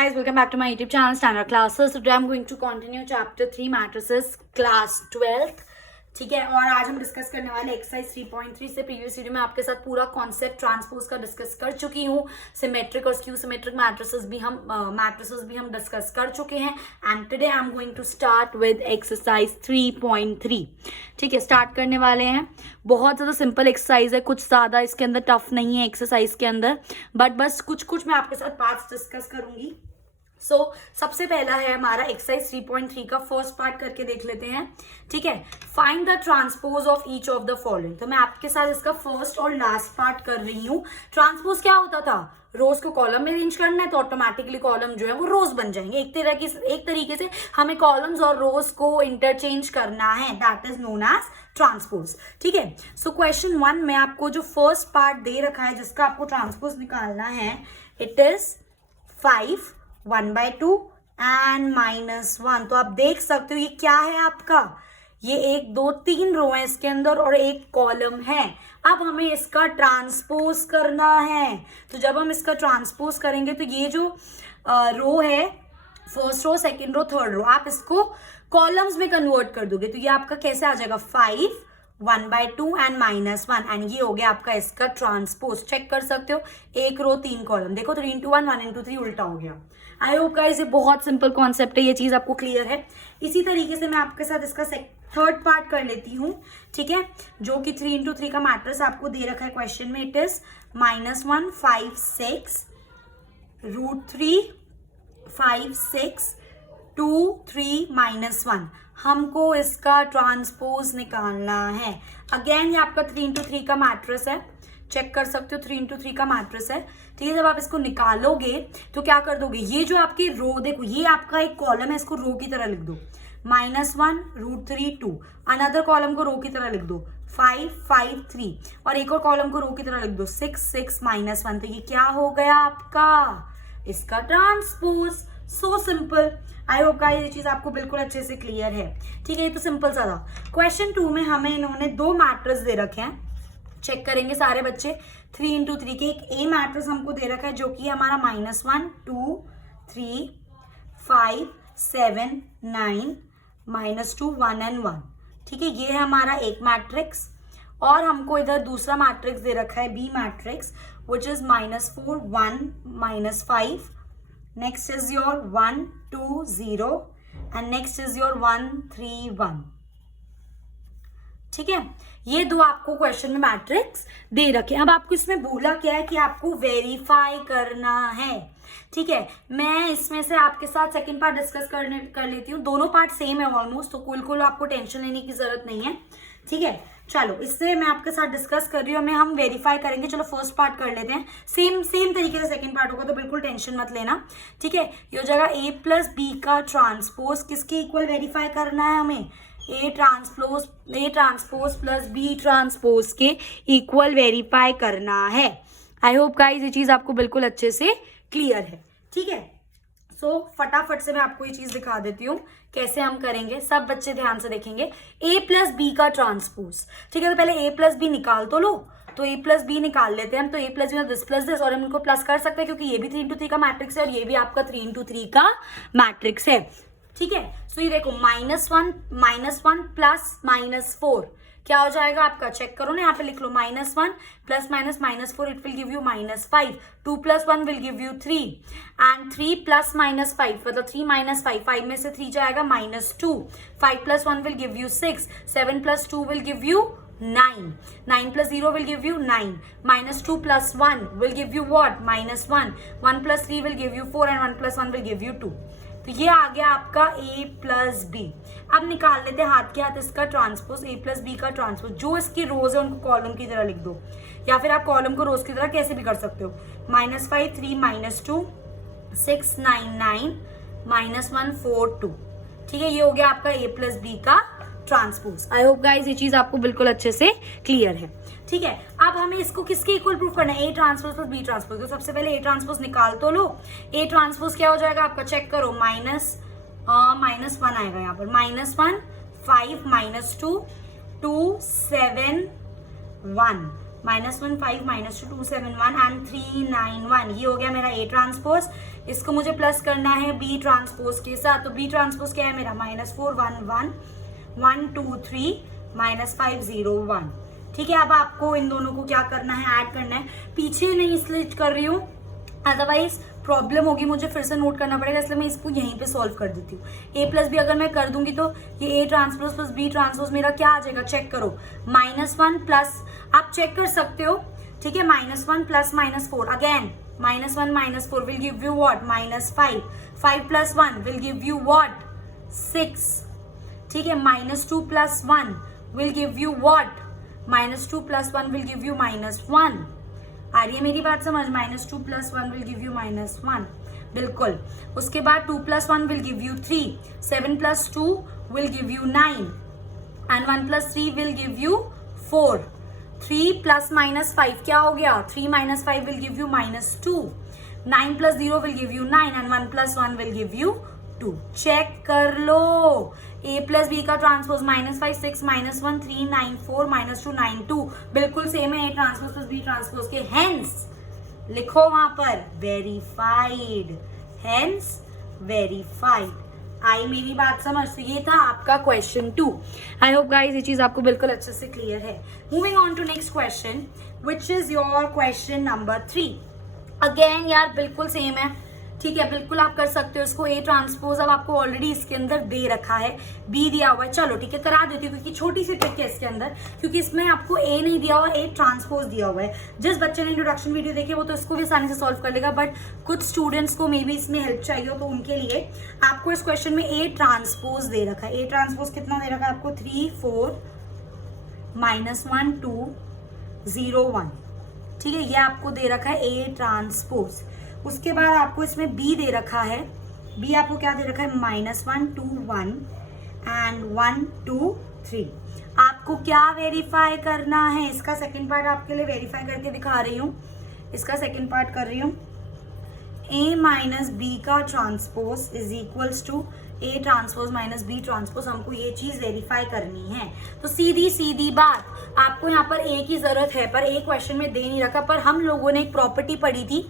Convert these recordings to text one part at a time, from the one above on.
guys, welcome back to my YouTube channel Standard Classes. Today I'm going to continue chapter 3 matrices class 12th. ठीक है, और आज हम discuss करने वाले एक्सरसाइज 3.3 से प्रीवियस वीडियो में आपके साथ पूरा कॉन्सेप्ट ट्रांसपोज का डिस्कस कर चुकी हूँ. सिमेट्रिक और स्क्यू सिमेट्रिक मैट्रिसेस भी हम डिस्कस कर चुके हैं. And today I am going to start with exercise 3.3. ठीक है, स्टार्ट करने वाले हैं. बहुत ज़्यादा सिंपल एक्सरसाइज है, कुछ ज़्यादा इसके अंदर टफ नहीं है एक्सरसाइज के अंदर, बट बस कुछ मैं आपके साथ पार्ट्स डिस्कस करूंगी. सबसे पहला है हमारा एक्सरसाइज 3.3 का फर्स्ट पार्ट करके देख लेते हैं. ठीक है, find the transpose of each of the following. तो मैं आपके साथ इसका फर्स्ट और लास्ट पार्ट कर रही हूँ. ट्रांसपोज क्या होता था? रोज को कॉलम में अरेंज करना है तो ऑटोमेटिकली कॉलम जो है वो रोज बन जाएंगे. एक तरीके से हमें कॉलम्स और रोज को इंटरचेंज करना है, that is known as transpose. ठीक है, सो क्वेश्चन 1 में आपको जो फर्स्ट पार्ट दे रखा है जिसका आपको ट्रांसपोज निकालना है, इट इज 5 1/2 एंड -1. तो आप देख सकते हो ये क्या है आपका, ये 1 2 3 रो है इसके अंदर और एक कॉलम है. अब हमें इसका ट्रांसपोज करना है. तो जब हम इसका ट्रांसपोज करेंगे तो ये जो रो है, first row, second row, third row, आप इसको कॉलम्स में कन्वर्ट कर दोगे तो ये आपका कैसे आ जाएगा, 5 1/2 एंड -1. एंड ये हो गया आपका इसका ट्रांसपोज. चेक कर सकते हो, 1 रो 3 कॉलम. देखो 3 into 1 1 into 3 उल्टा हो गया. आई होप गाइस ये बहुत सिंपल कॉन्सेप्ट है, ये चीज आपको क्लियर है. इसी तरीके से मैं आपके साथ इसका थर्ड पार्ट कर लेती हूँ. ठीक है, जो कि 3 into 3 का मैट्रिक्स आपको दे रखा है क्वेश्चन में. It is -1 5 6 √3 5 6 2 3 -1. हमको इसका ट्रांसपोज निकालना है. अगेन ये आपका 3 into 3 का मैट्रिक्स है, चेक कर सकते हो. 3 into 3 का मैट्रिक्स है. ठीक है, जब आप इसको निकालोगे तो क्या कर दोगे, ये जो आपकी रो, देखो ये आपका एक कॉलम है, इसको रो की तरह लिख दो. -1 √3 2. अनदर कॉलम को रो की तरह लिख दो, 5 5 3. और एक और कॉलम को रो की तरह लिख दो, 6 6 -1. तो ये क्या हो गया आपका, इसका transpose. So simple. I hope guys ये चीज आपको बिल्कुल अच्छे से क्लियर है. ठीक है, ये तो सिंपल सा था. क्वेश्चन 2 में हमें इन्होंने 2 मैट्रिक्स दे रखे हैं. चेक करेंगे सारे बच्चे. 3 into 3 के एक ए मैट्रिक्स हमको दे रखा है जो कि हमारा -1 2 3 5 7 9 -2 1 and 1. ठीक है, ये है हमारा एक मैट्रिक्स. और हमको इधर दूसरा मैट्रिक्स दे रखा है, B matrix, which is -4 1 -5. Next is your 1 2 0 and next is your 1 3 1. ठीक है, ये 2 आपको क्वेश्चन में मैट्रिक्स दे रखे. अब आपको इसमें बोला क्या है कि आपको वेरीफाई करना है. ठीक है, मैं इसमें से आपके साथ सेकंड पार्ट डिस्कस कर लेती हूँ. दोनों पार्ट सेम है ऑलमोस्ट, तो बिल्कुल आपको टेंशन लेने की जरूरत नहीं है. ठीक है, चलो इससे मैं आपके साथ डिस्कस कर रही हूँ, हम वेरीफाई करेंगे. चलो फर्स्ट पार्ट कर लेते हैं. सेम तरीके से सेकंड पार्ट होगा, तो बिल्कुल टेंशन मत लेना. ठीक है, ये हो जाएगा a + b का ट्रांसपोज किसके इक्वल वेरीफाई करना है हमें, A transpose plus B transpose के इक्वल वेरीफाई करना है. आई होप गाइस ये चीज आपको बिल्कुल अच्छे से क्लियर है. ठीक है, सो फटाफट से मैं आपको ये चीज दिखा देती हूँ कैसे हम करेंगे. सब बच्चे ध्यान से देखेंगे. A + B का ट्रांसपोज. ठीक है, तो पहले A + B निकाल तो लो. तो A + B निकाल लेते हैं हम. तो A + B में दिस प्लस दिस, और हम इनको प्लस कर सकते हैं क्योंकि ये भी 3 into 3 का मैट्रिक्स है और ये भी आपका 3 into 3 का मैट्रिक्स है. ठीक है, सो ये देखो -1 + -4 क्या हो जाएगा आपका, चेक करो ना, यहाँ पे लिख लो. -1 + -4 it will give you -5. 2 + 1 will give you 3 and 3 + -5 मतलब 3 - 5 में से 3 जाएगा -2. 5 + 1 will give you 6. 7 + 2 will give you 9. 9 + 0 will give you 9. -2 + 1 will give you what, -1. 1 + 3 will give you 4 and 1 + 1 will give you 2. तो ये आ गया आपका A + B. अब निकाल लेते हैं हाथ के हाथ इसका ट्रांसपोज, A + B का ट्रांसपोज. जो इसकी रोज है उनको कॉलम की तरह लिख दो, या फिर आप कॉलम को रोज की तरह कैसे भी कर सकते हो. -5 3 -2 6 9 9 -1 4 2. ठीक है, ये हो गया आपका A + B का ट्रांसपोज. आई होप गाइस ये चीज आपको बिल्कुल अच्छे से क्लियर है. ठीक है, अब हमें इसको किसके इक्वल प्रूफ करना है, A transpose plus B transpose. तो सबसे पहले A ट्रांसपोज निकाल तो लो. A ट्रांसपोज क्या हो जाएगा आपका, चेक करो. -1 आएगा यहाँ पर. -1 5 -2 2 7 1 -1 5 -2 2 7 1 एंड 3 9 1। ये हो गया मेरा A ट्रांसपोज। इसको मुझे प्लस करना है B ट्रांसपोज के साथ, तो B ट्रांसपोज क्या है मेरा -4 1 1 1 2 3 -5 0 1। ठीक है, अब आपको इन दोनों को क्या करना है, ऐड करना है। पीछे नहीं इसलिए कर रही हूँ, अदरवाइज प्रॉब्लम होगी, मुझे फिर से नोट करना पड़ेगा, इसलिए मैं इसको यहीं पे सॉल्व कर देती हूँ। A प्लस बी अगर मैं कर दूंगी तो ये A transpose plus B transpose मेरा क्या आ जाएगा, चेक करो, -1 प्लस, आप चेक कर सकते हो, ठीक है, -1 plus -4, again -1 -4 will give you what, -5, 5 plus 1 will give you what, 6, ठीक है, -2 plus 1 will give you what, -2 plus 1 will give you -1। आ रही है मेरी बात समझ, -2 प्लस 1 विल गिव यू -1, बिल्कुल। उसके बाद 2 plus 1 will give you 3, 7 plus 2 will give you 9 and 1 plus 3 will give you 4। 3 plus -5 क्या हो गया, 3 - 5 will give you -2, 9 plus 0 will give you 9 and 1 plus 1 will give you 2। Check कर लो, A plus B का transpose -5 6 -1 3 9 4 -2 9 2 बिल्कुल same है A transpose plus B transpose के, hence लिखो वहां पर वेरीफाइड, हेंस वेरीफाइड। आई मेरी बात समझ, तो ये था आपका क्वेश्चन 2। आई होप गाइज ये चीज आपको बिल्कुल अच्छे से क्लियर है। Moving on to next question which is your question number 3। Again यार बिल्कुल सेम है, ठीक है, बिल्कुल आप कर सकते हो इसको। A ट्रांसपोज अब आपको ऑलरेडी इसके अंदर दे रखा है, B दिया हुआ है, चलो ठीक है करा देती हूँ, क्योंकि छोटी सी ट्रिक है इसके अंदर, क्योंकि इसमें आपको A नहीं दिया हुआ, A ट्रांसपोज दिया हुआ है। जिस बच्चे ने इंट्रोडक्शन वीडियो देखी वो तो इसको भी आसानी से सॉल्व कर लेगा, बट कुछ स्टूडेंट्स को मे बी इसमें हेल्प चाहिए हो, तो उनके लिए आपको इस क्वेश्चन में A ट्रांसपोज दे रखा है। A ट्रांसपोज कितना दे रखा है आपको, 3 4 -1 2 0 1, ठीक है, ये आपको दे रखा है A ट्रांसपोज। उसके बाद आपको इसमें B दे रखा है, B आपको क्या दे रखा है, -1 2 1 एंड 1 2 3। आपको क्या वेरीफाई करना है, इसका सेकंड पार्ट आपके लिए वेरीफाई करके दिखा रही हूँ, इसका सेकंड पार्ट कर रही हूँ। A माइनस बी का transpose is equals to A transpose minus B transpose, हमको ये चीज वेरीफाई करनी है। तो सीधी सीधी बात, आपको यहाँ पर A की जरूरत है, पर A क्वेश्चन में दे नहीं रखा, पर हम लोगों ने एक प्रॉपर्टी पढ़ी थी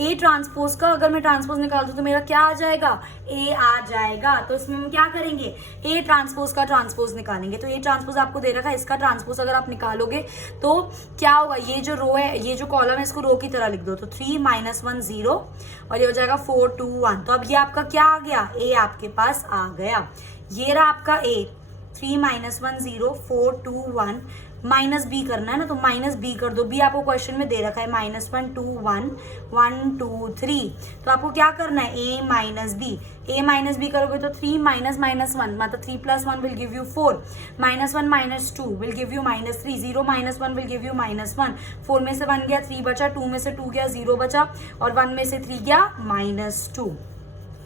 A ट्रांसपोज का, अगर मैं ट्रांसपोज निकाल दूं तो मेरा क्या आ जाएगा, A आ जाएगा। तो इसमें हम क्या करेंगे, A ट्रांसपोज का ट्रांसपोज निकालेंगे। तो A ट्रांसपोज आपको दे रखा है, इसका ट्रांसपोज अगर आप निकालोगे तो क्या होगा, ये जो रो है, ये जो कॉलम है, इसको रो की तरह लिख दो, तो 3 -1 0 और ये हो जाएगा 4 2 1। तो अब ये आपका क्या आ गया, A आपके पास आ गया। ये रहा आपका A, 3 -1 0 4 2 1, माइनस बी करना है ना, तो माइनस बी कर दो। बी आपको क्वेश्चन में दे रखा है -1 2 1 1 2 3, तो आपको क्या करना है, A minus B. A minus B करोगे तो 3 -1 मतलब 3 + 1 will give you 4, -1 - 2 will give you -3, 0 - 1 will give you -1, 4 में से 1 गया 3 बचा, 2 में से 2 गया 0 बचा और 1 में से 3 गया -2।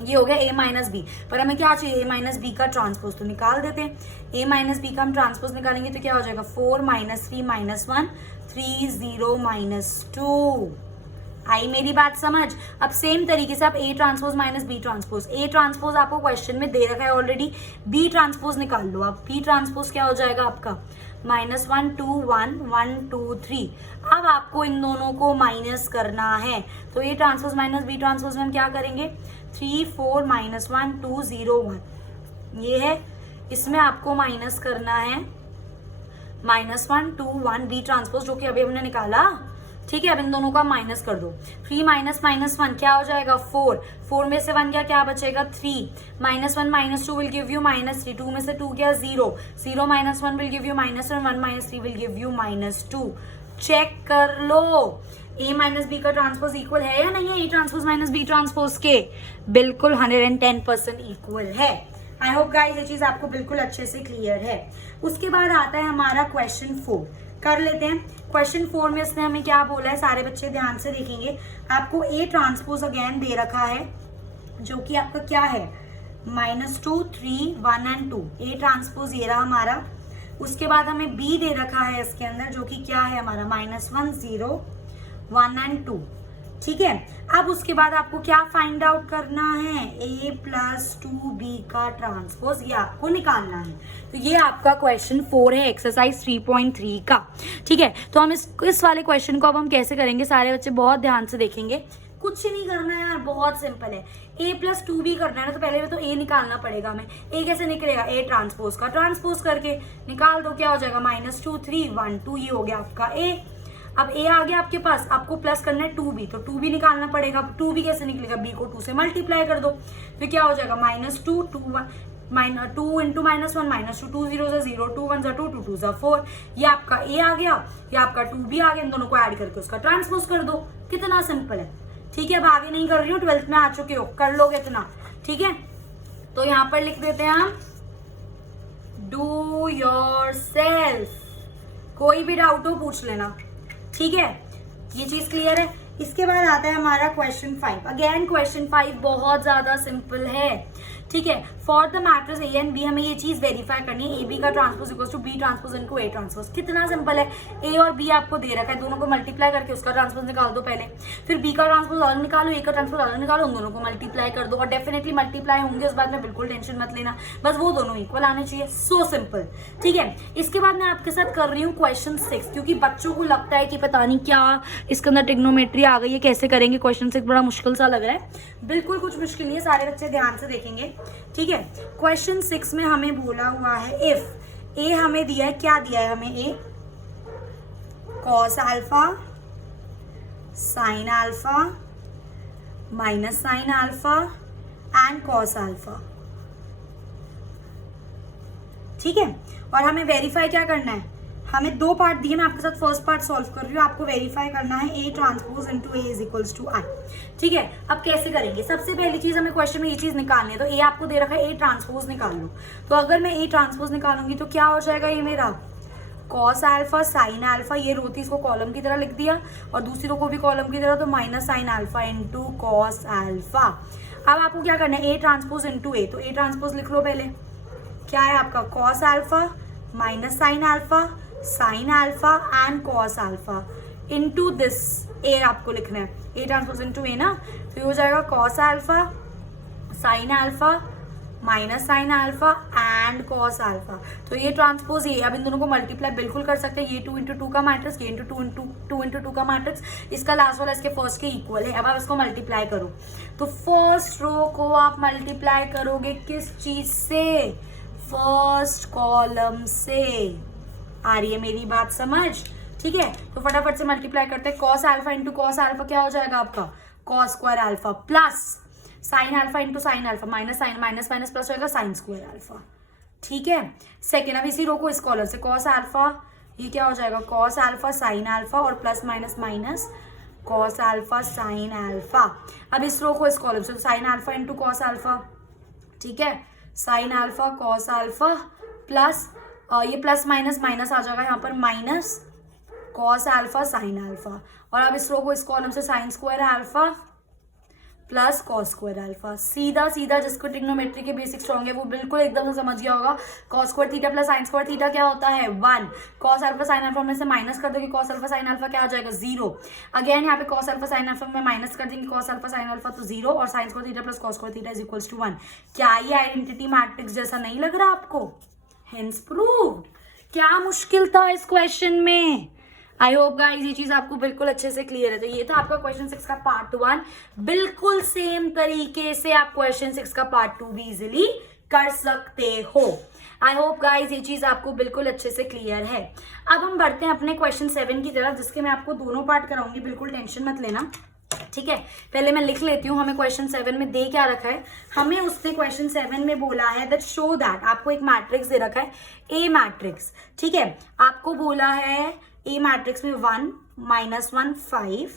ये हो गया A माइनस बी। पर हमें क्या चाहिए, A माइनस बी का ट्रांसपोज, तो निकाल देते हैं। A माइनस बी का हम ट्रांसपोज निकालेंगे तो क्या हो जाएगा, 4 -3 -1 3 0 -2। आई मेरी बात समझ। अब सेम तरीके से आप A transpose minus B transpose, A transpose आपको क्वेश्चन में दे रखा है ऑलरेडी, B ट्रांसपोज निकाल लो आप। B ट्रांसपोज क्या हो जाएगा आपका, -1 2 1 1 2 3। अब आपको इन दोनों को माइनस करना है, तो A transpose minus B transpose में हम क्या करेंगे, 3 4 -1 2 0 1, ये है, इसमें आपको माइनस करना है -1 2 1 B ट्रांसपोज, जो कि अभी हमने निकाला, ठीक है। अब इन दोनों का माइनस कर दो, 3 -1 क्या हो जाएगा, 4, 4 में से 1 गया, क्या बचेगा 3, -1 - 2 विल गिव यू -3, 2 में से 2 गया 0, 0 - 1 will give you -1, 1 - 3 will give you -2। Check कर लो, A माइनस बी का ट्रांसपोज इक्वल है या नहीं है A transpose minus B transpose के, बिल्कुल 110% इक्वल है। आई होप गाइस ये चीज आपको बिल्कुल अच्छे से क्लियर है। उसके बाद आता है हमारा क्वेश्चन 4, कर लेते हैं। क्वेश्चन 4 में इसने हमें क्या बोला है, सारे बच्चे ध्यान से देखेंगे। आपको A ट्रांसपोज अगेन दे रखा है, जो कि आपका क्या है, -2 3 1 एंड 2। A ट्रांसपोज ये रहा हमारा। उसके बाद हमें B दे रखा है इसके अंदर, जो कि क्या है हमारा, -1 0 1 एंड 2। ठीक है। अब उसके बाद आपको क्या फाइंड आउट करना है, a प्लस 2b का ट्रांसपोज, ये आपको निकालना है। तो ये आपका क्वेश्चन 4 है एक्सरसाइज 3.3 का। ठीक है, तो हम इस वाले क्वेश्चन को अब हम कैसे करेंगे, सारे बच्चे बहुत ध्यान से देखेंगे। कुछ नहीं करना है यार, बहुत सिंपल है। a प्लस 2b करना है ना, तो पहले में तो a निकालना पड़ेगा हमें। a कैसे निकलेगा, a ट्रांसपोज का ट्रांसपोज करके निकाल दो, क्या हो जाएगा -2 3 1 2, ये हो गया आपका a। अब a आ गया आपके पास, आपको प्लस करना है 2b, तो 2b निकालना पड़ेगा। 2b कैसे निकलेगा, b को 2 से मल्टीप्लाई कर दो, फिर क्या हो जाएगा -2 2 2 इंटू -1 -2 2 0 0 2 1 2 2 2 4, ये आपका a आ गया, ये आपका 2b आ गया। इन दोनों को ऐड करके उसका ट्रांसपोज कर दो, कितना सिंपल है। ठीक है, अब आगे नहीं कर रही हूँ, 12th में आ चुके हो, कर लोगे इतना। ठीक है, तो यहाँ पर लिख देते हैं हम डू योर सेल्फ, कोई भी डाउट हो पूछ लेना। ठीक है, ये चीज क्लियर है। इसके बाद आता है हमारा क्वेश्चन 5। अगेन क्वेश्चन 5 बहुत ज्यादा सिंपल है। ठीक है, for the matrix A and B हमें ये चीज वेरीफाई करनी है, ए बी का transpose equals to B transpose into A transpose. कितना सिंपल है, ए और बी आपको दे रखा है, दोनों को मल्टीप्लाई करके उसका ट्रांसपोज निकाल दो पहले, फिर बी का ट्रांसपोज अलग निकालो, ए का ट्रांसपोज अलग निकालो, उन दोनों को मल्टीप्लाई कर दो, और डेफिनेटली मल्टीप्लाई होंगे, उस बात में बिल्कुल टेंशन मत लेना, बस वो दोनों इक्वल आने चाहिए। So simple. ठीक है, इसके बाद मैं आपके साथ कर रही हूँ क्वेश्चन 6, क्योंकि बच्चों को लगता है कि पता नहीं क्या इसके अंदर ट्रिग्नोमेट्री आ गई है, कैसे करेंगे। क्वेश्चन 6 बड़ा मुश्किल सा लग रहा है, बिल्कुल कुछ मुश्किल नहीं है, सारे बच्चे ध्यान से देखेंगे। ठीक है, क्वेश्चन 6 में हमें बोला हुआ है इफ ए हमें दिया है, क्या दिया है हमें, A cos alpha sine alpha minus sine alpha and cos alpha. ठीक है, और हमें वेरीफाई क्या करना है, हमें 2 पार्ट दिए, मैं आपके साथ फर्स्ट पार्ट सॉल्व कर रही हूँ, आपको वेरीफाई करना है A transpose into A is equals to I. ठीक है, अब कैसे करेंगे, सबसे पहली चीज हमें क्वेश्चन में ये चीज निकालनी है, तो ए आपको दे रखा है ए ट्रांसपोज निकाल लो। तो अगर मैं ए ट्रांसपोज निकालूंगी तो क्या हो जाएगा, ये मेरा कॉस अल्फा साइन अल्फा, ये रो थी इसको कॉलम की तरह लिख दिया, और दूसरी रो को भी कॉलम की तरह, तो minus sine alpha into cos alpha. अब आपको क्या करना है, ए ट्रांसपोज इंटू ए, तो ए ट्रांसपोज लिख लो पहले, क्या है आपका cos alpha minus sine alpha sine alpha and cos alpha into this a आपको लिखना है, ए ट्रांसपोज इनटू ए ना, तो हो जाएगा cos alpha sine alpha minus sine alpha and cos alpha. तो ये ट्रांसपोज ये, अब इन दोनों को मल्टीप्लाई बिल्कुल कर सकते हैं, ये 2 इंटू 2 का मैट्रिक्स, ये इंटू 2 इंटू 2 का मैट्रिक्स, इसका लास्ट वाला इसके फर्स्ट के इक्वल है। अब आप इसको मल्टीप्लाई करो, तो फर्स्ट रो को आप मल्टीप्लाई करोगे किस चीज से, फर्स्ट कॉलम से। आ रही है मेरी बात समझ। ठीक है, तो फटाफट से मल्टीप्लाई करते हैं, cos alpha into cos alpha क्या हो जाएगा आपका, cos square alpha plus sine alpha into sine alpha minus sine minus minus plus होगा साइन स्क्वायर अल्फा। ठीक है, सेकेंड, अब इसी रो को इस कॉलम से कॉस अल्फा, ये क्या हो जाएगा कॉस अल्फा साइन अल्फा और plus minus minus cos alpha sine alpha. अब इस रो को इस कॉलम से sign alpha into cos alpha, ठीक है, sine alpha cos alpha plus ये प्लस माइनस माइनस आ जाएगा यहाँ पर minus cos alpha sine alpha, और अब इस रो को इस कॉलम से sign square alpha plus cos square alpha. सीधा सीधा जिसको ट्रिग्नोमेट्री के बेसिक स्ट्रॉन्ग है वो बिल्कुल एकदम से समझ गया होगा, cos square theta plus sign square theta क्या होता है 1, कॉस अल्फा साइन अल्फा में से माइनस कर दोगे कॉस अल्फा साइन अल्फा क्या आ जाएगा 0। अगेन यहाँ पे कॉस अल्फा साइन अल्फा में माइनस कर देंगे कॉस अल्फा साइन अल्फा तो 0, और sine square theta plus cos square theta is equals to 1। क्या ये आइडेंटिटी मैट्रिक्स जैसा नहीं लग रहा आपको, हेंस प्रूव्ड। क्या मुश्किल था इस क्वेश्चन में, आई होप गाइस ये चीज आपको बिल्कुल अच्छे से क्लियर है। तो ये था आपका क्वेश्चन 6 का पार्ट 1। बिल्कुल सेम तरीके से आप क्वेश्चन 6 का पार्ट 2 भी इजिली कर सकते हो। आई होप गाइस ये चीज आपको बिल्कुल अच्छे से क्लियर है। अब हम बढ़ते हैं अपने क्वेश्चन 7 की तरफ, जिसके मैं आपको दोनों पार्ट कराऊंगी, बिल्कुल टेंशन मत लेना। ठीक है, पहले मैं लिख लेती हूँ हमें क्वेश्चन 7 में दे क्या रखा है। हमें उससे क्वेश्चन 7 में बोला है दैट शो दैट, आपको एक मैट्रिक्स दे रखा है ए मैट्रिक्स। ठीक है, आपको बोला है ए मैट्रिक्स में 1 -1 5,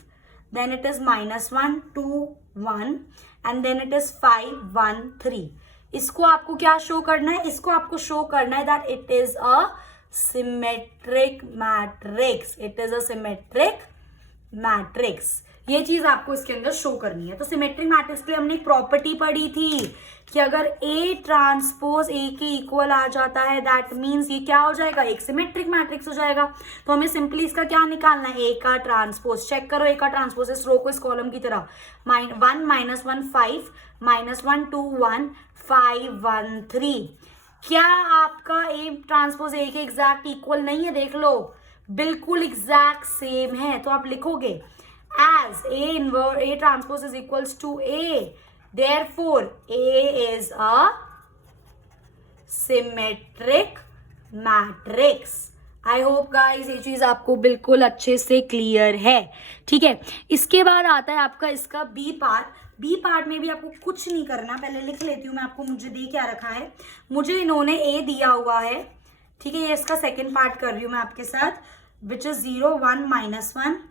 then it is -1 2 1 and then it is 5 1 3। इसको आपको क्या शो करना है, इसको आपको शो करना है that it is a symmetric matrix, it is a symmetric matrix. ये चीज आपको इसके अंदर शो करनी है। तो सिमेट्रिक मैट्रिक्स के लिए हमने एक प्रॉपर्टी पढ़ी थी कि अगर A ट्रांसपोज A के इक्वल आ जाता है दैट मीन्स ये क्या हो जाएगा, एक सिमेट्रिक मैट्रिक्स हो जाएगा। तो हमें सिंपली इसका क्या निकालना है, A का ट्रांसपोज। चेक करो A का ट्रांसपोज इस रो को इस कॉलम की तरह 1 -1 5 -1 2 1 5 1 3। क्या आपका A ट्रांसपोज A के एग्जैक्ट इक्वल नहीं है, देख लो बिल्कुल एग्जैक्ट सेम है। तो आप लिखोगे as A transpose is equals to A, therefore A is a symmetric matrix। I hope guys ये चीज आपको बिल्कुल अच्छे से क्लियर है, ठीक है। इसके बाद आता है आपका इसका बी पार्ट। बी पार्ट में भी आपको कुछ नहीं करना, पहले लिख लेती हूँ मैं आपको मुझे दे क्या रखा है। मुझे इन्होंने A दिया हुआ है, ठीक है, ये इसका सेकेंड पार्ट कर रही हूँ मैं आपके साथ, which is 0 1 -1,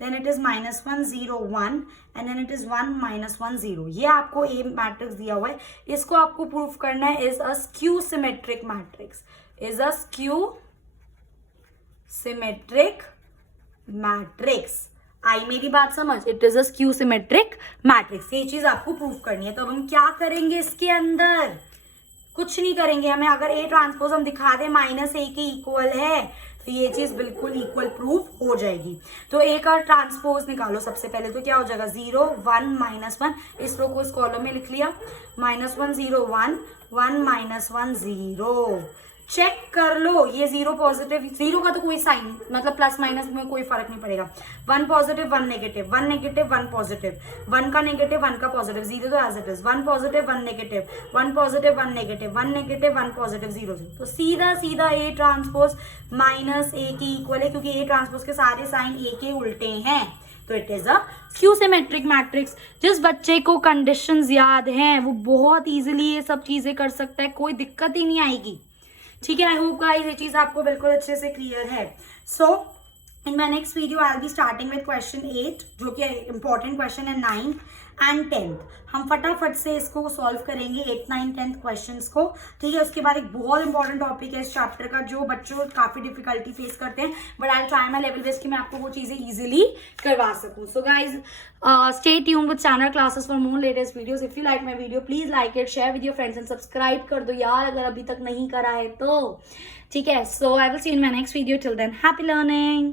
then it is -1 0 1 and then it is 1 -1 0। ये आपको A मैट्रिक्स दिया हुआ है, इसको आपको प्रूफ करना है is a skew symmetric matrix, is a skew symmetric matrix. I मेरी बात समझ, it is a skew symmetric matrix. ये चीज आपको प्रूफ करनी है। तो अब हम क्या करेंगे, इसके अंदर कुछ नहीं करेंगे। हमें अगर A ट्रांसपोज हम दिखा दें -A के इक्वल है तो ये चीज बिल्कुल इक्वल प्रूफ हो जाएगी। तो A का ट्रांसपोज निकालो सबसे पहले, तो क्या हो जाएगा 0 1 -1, इस रो को इस कॉलम में लिख लिया, -1 0 1 1 -1 0। चेक कर लो ये 0 पॉजिटिव, 0 का तो कोई साइन मतलब प्लस माइनस में कोई फर्क नहीं पड़ेगा। 1 पॉजिटिव 1 नेगेटिव, 1 नेगेटिव 1 पॉजिटिव, 1 का नेगेटिव 1 का पॉजिटिव, 0 तो as it is, 1 positive 1 negative, 1 positive 1 negative, 1 negative 1 positive, 0 0। तो सीधा सीधा A ट्रांसपोज -A के इक्वल है, क्योंकि A ट्रांसपोज के सारे साइन A के उल्टे हैं। तो it is a skew symmetric matrix. जिस बच्चे को कंडीशंस याद हैं वो बहुत इजीली ये सब चीजें कर सकता है, कोई दिक्कत ही नहीं आएगी, ठीक है। आई होप गाइस ये चीज आपको बिल्कुल अच्छे से क्लियर है। So in my next video I will be starting with question 8 जो कि इंपॉर्टेंट क्वेश्चन है 9th एंड 10th। हम फटाफट से इसको सॉल्व करेंगे 8th 9th 10th क्वेश्चंस को, ठीक है। उसके बाद एक बहुत इंपॉर्टेंट टॉपिक है इस चैप्टर का जो बच्चों काफी डिफिकल्टी फेस करते हैं, but I try my level best कि मैं आपको वो चीजें इजीली करवा सकूं। So guys stay tuned with channel classes for more latest videos. If you like my video please like it, share with your friends and subscribe कर दो यार अगर अभी तक नहीं करा है तो, ठीक है। So I will see in my next video, till then happy learning.